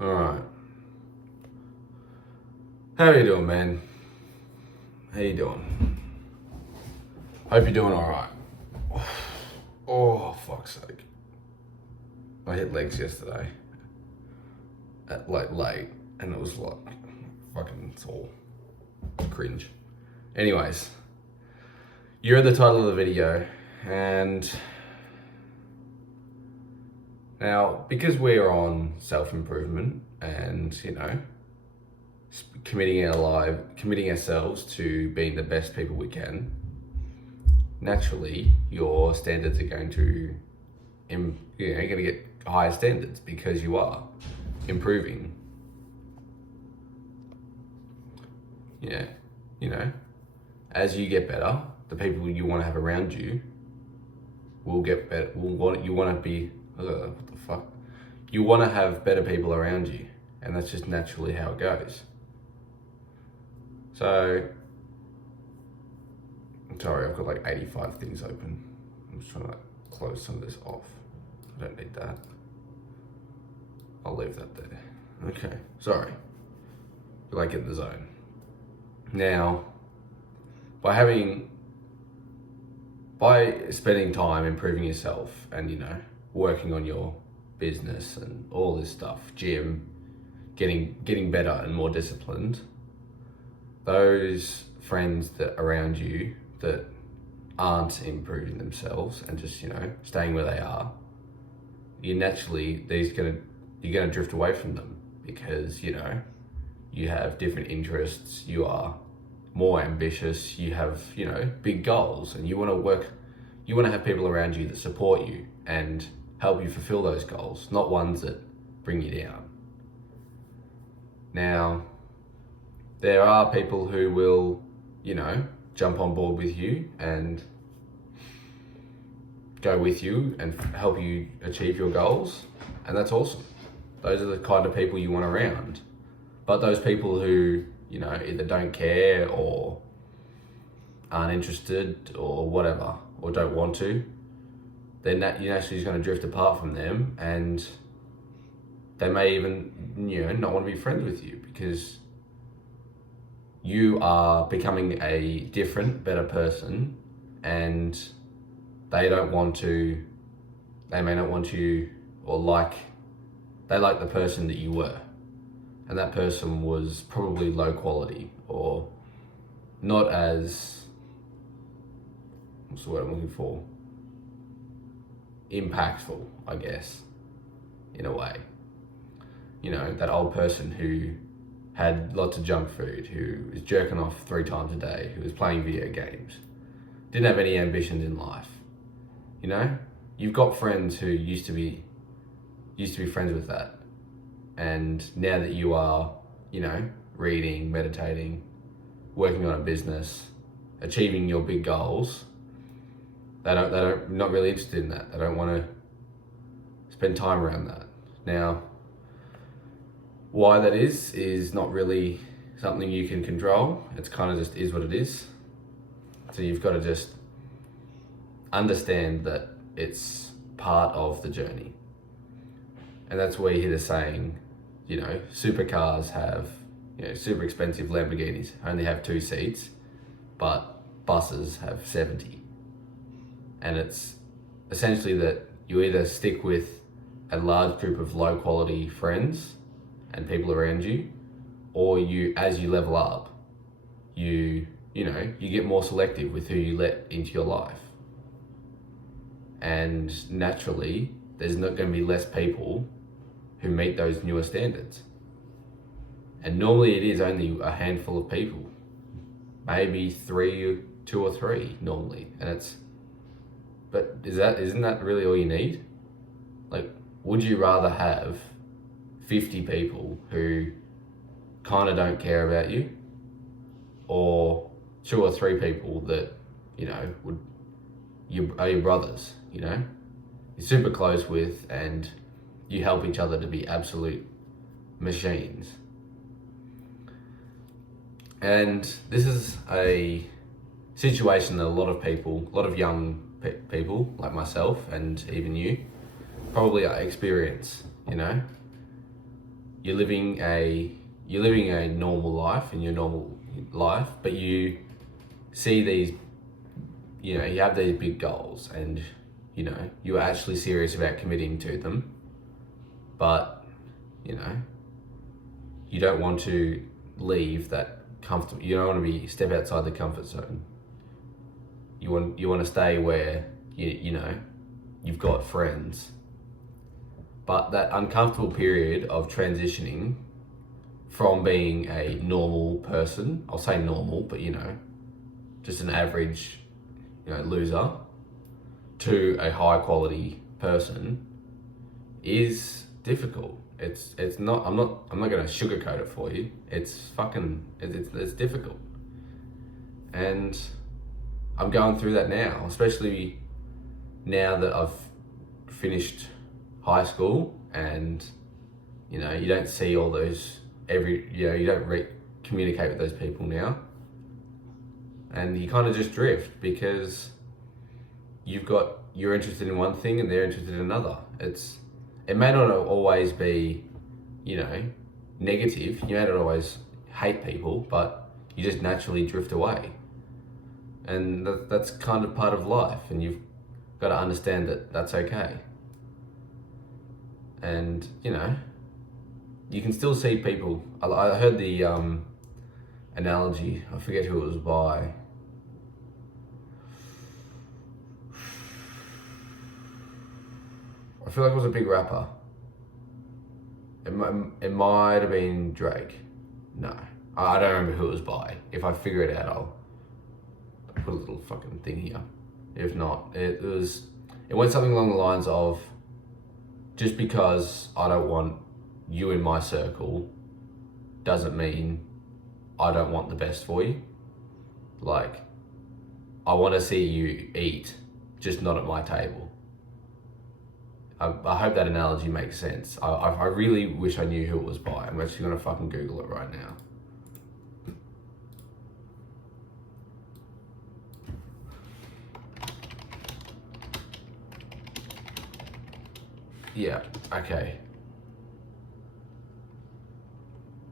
Alright. How you doing, man? How you doing? Hope you're doing alright. Oh, fuck's sake. I hit legs yesterday. At late. And it was like, fucking, it's all cringe. Anyways. You're the title of the video. And now, because we're on self-improvement and, committing ourselves to being the best people we can, naturally your standards are going to, you're going to get higher standards because you are improving. As you get better, the people you want to have around you will get better. You want to be, what the fuck? You want to have better people around you, and that's just naturally how it goes. So, I'm sorry, I've got like 85 things open. I'm just trying to close some of this off. I don't need that. I'll leave that there. Okay, sorry. Get in the zone. Now, by spending time improving yourself and, working on your business and all this stuff, gym, getting better and more disciplined, those friends that around you that aren't improving themselves and just, staying where they are, you're gonna drift away from them because, you have different interests, you are more ambitious, you have, big goals, and you wanna have people around you that support you and help you fulfill those goals, not ones that bring you down. Now, there are people who will, jump on board with you and go with you and help you achieve your goals, and that's awesome. Those are the kind of people you want around. But those people who, either don't care or aren't interested or whatever, or don't want to, then you're actually just going to drift apart from them, and they may even, not want to be friends with you because you are becoming a different, better person, and they may not want you, or they like the person that you were. And that person was probably low quality or not as, what's the word I'm looking for? Impactful, I guess, in a way. That old person who had lots of junk food, who was jerking off 3 times a day, who was playing video games, didn't have any ambitions in life. You've got friends who used to be friends with that. And now that you are, reading, meditating, working on a business, achieving your big goals, they're not really interested in that. They don't want to spend time around that. Now, why that is not really something you can control. It's kind of just is what it is. So you've got to just understand that it's part of the journey. And that's where you hear the saying, supercars have, super expensive Lamborghinis only have 2 seats, but buses have 70. And it's essentially that you either stick with a large group of low quality friends and people around you, or as you level up, you get more selective with who you let into your life. And naturally, there's not going to be less people who meet those newer standards. And normally it is only a handful of people, maybe 2 or 3 normally. But isn't that really all you need? Would you rather have 50 people who kind of don't care about you, or 2 or 3 people that, are your brothers, you're super close with, and you help each other to be absolute machines? And this is a situation that a lot of young people like myself and even you probably experience. you're living a normal life in your normal life, but you see these, you have these big goals, and you're actually serious about committing to them, but you don't want to leave that comfortable. You don't want to step outside the comfort zone. You want to stay where you've got friends. But that uncomfortable period of transitioning from being a normal person, I'll say normal, but just an average, loser, to a high quality person is difficult. It's not. I'm not gonna sugarcoat it for you. It's difficult, and I'm going through that now, especially now that I've finished high school, and you don't see all those you don't communicate with those people now, and you kind of just drift because you're interested in one thing and they're interested in another. It may not always be negative. You may not always hate people, but you just naturally drift away, and that's kind of part of life, and you've got to understand that that's okay. And you can still see people. I heard the analogy, I forget who it was by. I feel like it was a big rapper. It might have been Drake. No, I don't remember who it was by. If I figure it out, I'll put a little fucking thing here. If not, it went something along the lines of, just because I don't want you in my circle doesn't mean I don't want the best for you. Like, I want to see you eat, just not at my table. I hope that analogy makes sense. I really wish I knew who it was by. I'm actually gonna fucking Google it right now. Yeah, okay.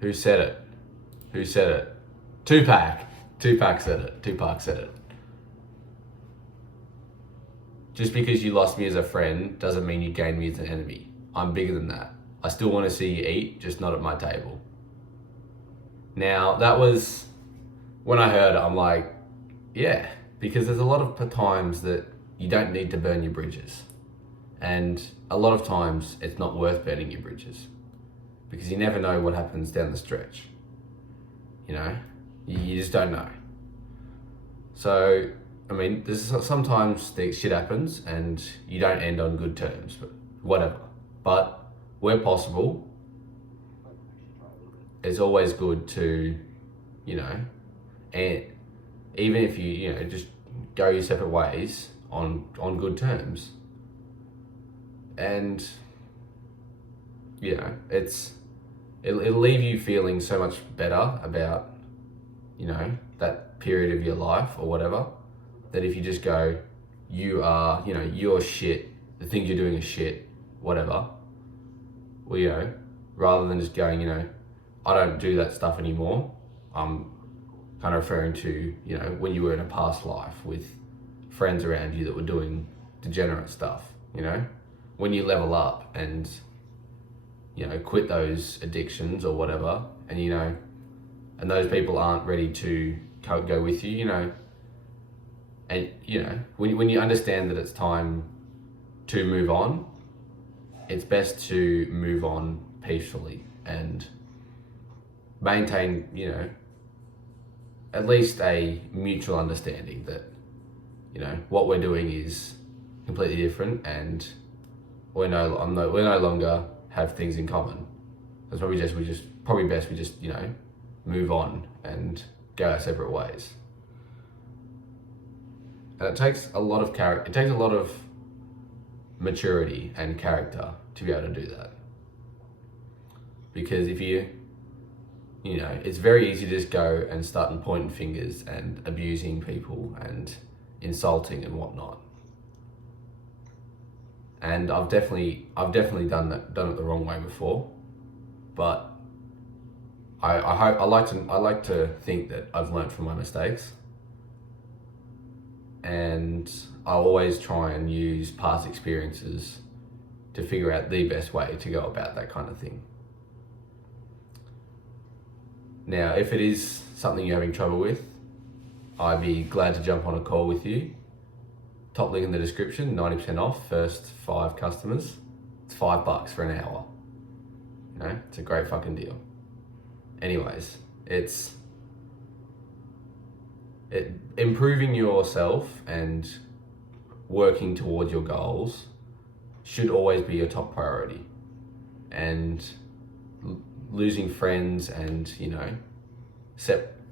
Who said it? Tupac said it. Just because you lost me as a friend doesn't mean you gained me as an enemy. I'm bigger than that. I still want to see you eat, just not at my table. Now, that was, when I heard it, I'm like, yeah, because there's a lot of times that you don't need to burn your bridges. And a lot of times it's not worth burning your bridges, because you never know what happens down the stretch. You just don't know. So, I mean, sometimes shit happens and you don't end on good terms, but whatever. But where possible, it's always good to, and even if you, just go your separate ways on good terms. And, it'll leave you feeling so much better about, that period of your life or whatever, that if you just go, you're shit, the things you're doing are shit, whatever. Well, rather than just going, I don't do that stuff anymore. I'm kind of referring to, when you were in a past life with friends around you that were doing degenerate stuff, when you level up and, quit those addictions or whatever, and, and those people aren't ready to go with you, and when you understand that it's time to move on, it's best to move on peacefully and maintain, at least a mutual understanding that, what we're doing is completely different, and we're no longer have things in common. It's probably best we just move on and go our separate ways. And it takes a lot of character. It takes a lot of maturity and character to be able to do that. Because if it's very easy to just go and start pointing fingers and abusing people and insulting and whatnot. And I've definitely done it the wrong way before. but I like to think that I've learned from my mistakes, and I always try and use past experiences to figure out the best way to go about that kind of thing. Now, if it is something you're having trouble with, I'd be glad to jump on a call with you. Top link in the description, 90% off, first 5 customers. It's $5 for an hour. You know, it's a great fucking deal. Anyways, improving yourself and working towards your goals should always be your top priority. And losing friends and, you know,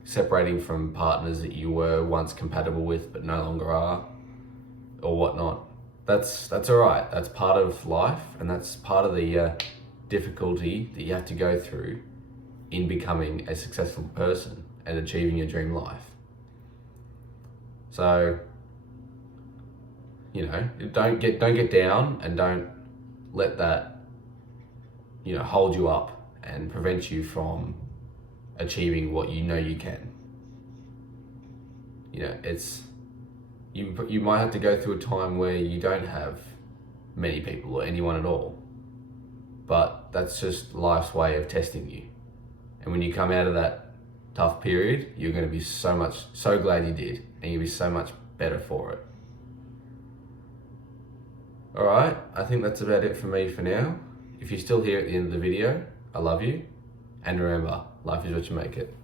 separating from partners that you were once compatible with but no longer are, or whatnot, that's all right. That's part of life, and that's part of the difficulty that you have to go through in becoming a successful person and achieving your dream life. So, you know, don't get down, and don't let that, you know, hold you up and prevent you from achieving what you know you can. You know, you might have to go through a time where you don't have many people or anyone at all, but that's just life's way of testing you. And when you come out of that tough period, you're going to be so glad you did, and you'll be so much better for it. All right, I think that's about it for me for now. If you're still here at the end of the video, I love you. And remember, life is what you make it.